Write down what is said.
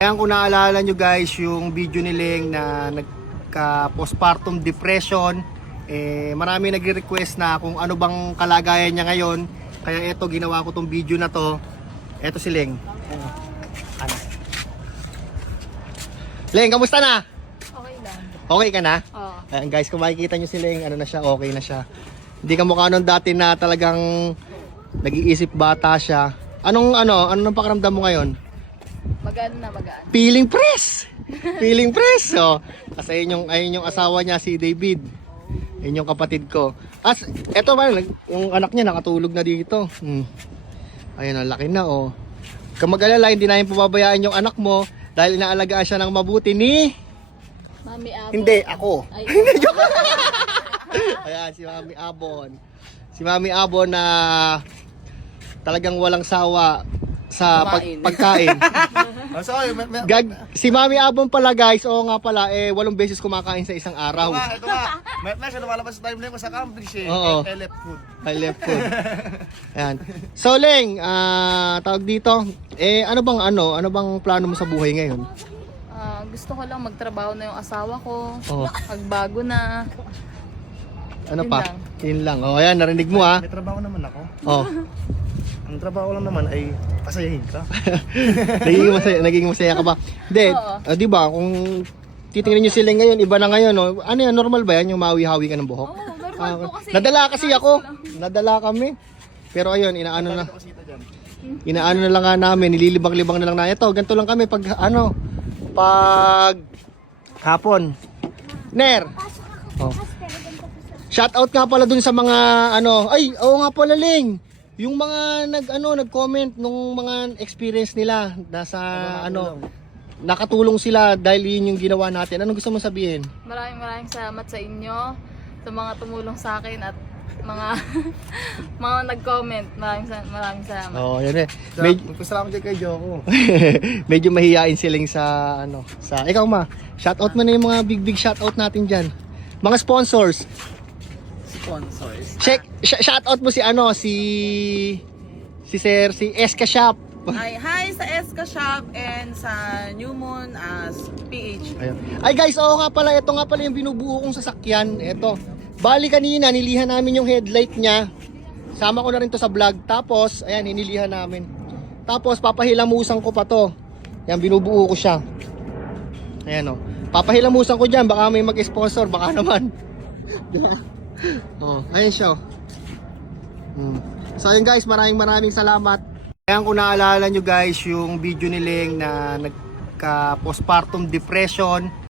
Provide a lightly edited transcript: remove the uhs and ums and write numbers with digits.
Kaya kung naalala nyo guys yung video ni Leng na nagka-postpartum depression, marami nagre-request na kung ano bang kalagayan niya ngayon. Kaya eto, ginawa ko tong video na to. Eto si Leng. Ano? Leng, kamusta na? Okay lang. Okay ka na? Oo. Ayan guys, kung makikita nyo si Leng, ano na siya, okay na siya. Hindi ka mukha nun dati na talagang nag-iisip bata siya. Anong pakiramdam mo ngayon? Magaan na, magaan. Feeling press! Feeling press! So, kasi ayun yung asawa niya, si David. Yun yung kapatid ko. Eto ba, yung anak niya nakatulog na dito. Ayun, laki na oh. Kung mag-alala, hindi namin pababayaan yung anak mo dahil inaalagaan siya ng mabuti ni... Mami Abo. Hindi, ako. Ay, Ayan, si Mami Abon. Si Mami Abon na talagang walang sawa sa pagkain. Si Mami Abon pala guys, oo nga pala, 8 beses kumakain sa isang araw. Ito nga. May siya lumalabas sa time na yun sa Cambridge eh. Oo. Left food. I left food. Ayan. So Leng, tawag dito, ano bang plano mo sa buhay ngayon? gusto ko lang magtrabaho na yung asawa ko. Oo. Magbago na. Ano Yun pa? lang. Yun lang. Oh, ayan, narinig mo ha. May trabaho naman ako. Oh. Ang trabaho lang naman ay pasayahin ka. Naging masaya ka ba? Hindi, Oo. di ba, kung titingnan niyo sila ngayon, iba na ngayon, no? Ano yan, normal ba yan, yung mawi-hawi ka ng buhok? Oo, normal po kasi. Nadala kasi ako. Nadala kami. Pero ayun, inaano na lang nga namin, nililibang-libang na lang na. Ito, ganito lang kami pag hapon. Ner. Oh. Shout out nga pala dun sa mga oo nga pala Leng. Yung mga nag-comment nung mga experience nila nasa nakatulong sila dahil yun yung ginawa natin. Anong gusto mo sabihin? Maraming salamat sa inyo, sa mga tumulong sa akin at mga mga nag-comment. Maraming salamat. Oh, yan eh. Magpasalamat din kay Joko. Medyo mahihain silang sa ikaw shout out mo na yung mga big shout out natin diyan. Mga sponsors. Shout out mo si Sir Eska Shop. Hi sa Eska Shop and sa New Moon as PH. Ayun. Ay guys, oo nga pala, ito nga pala yung binubuo kong sasakyan. Ito. Bali kanina nilihan namin yung headlight niya. Sama ko na rin to sa vlog. Tapos, ayan, hinilihan namin. Tapos papahilamusan ko pa to. Yan, binubuo ko siya. Ayan o. Papahilamusan ko dyan, baka may mag-sponsor, baka naman. Oh, ayan siya. So ayun guys, maraming salamat. Ayan, kung naalala nyo guys yung video ni Leng na nagka-postpartum depression,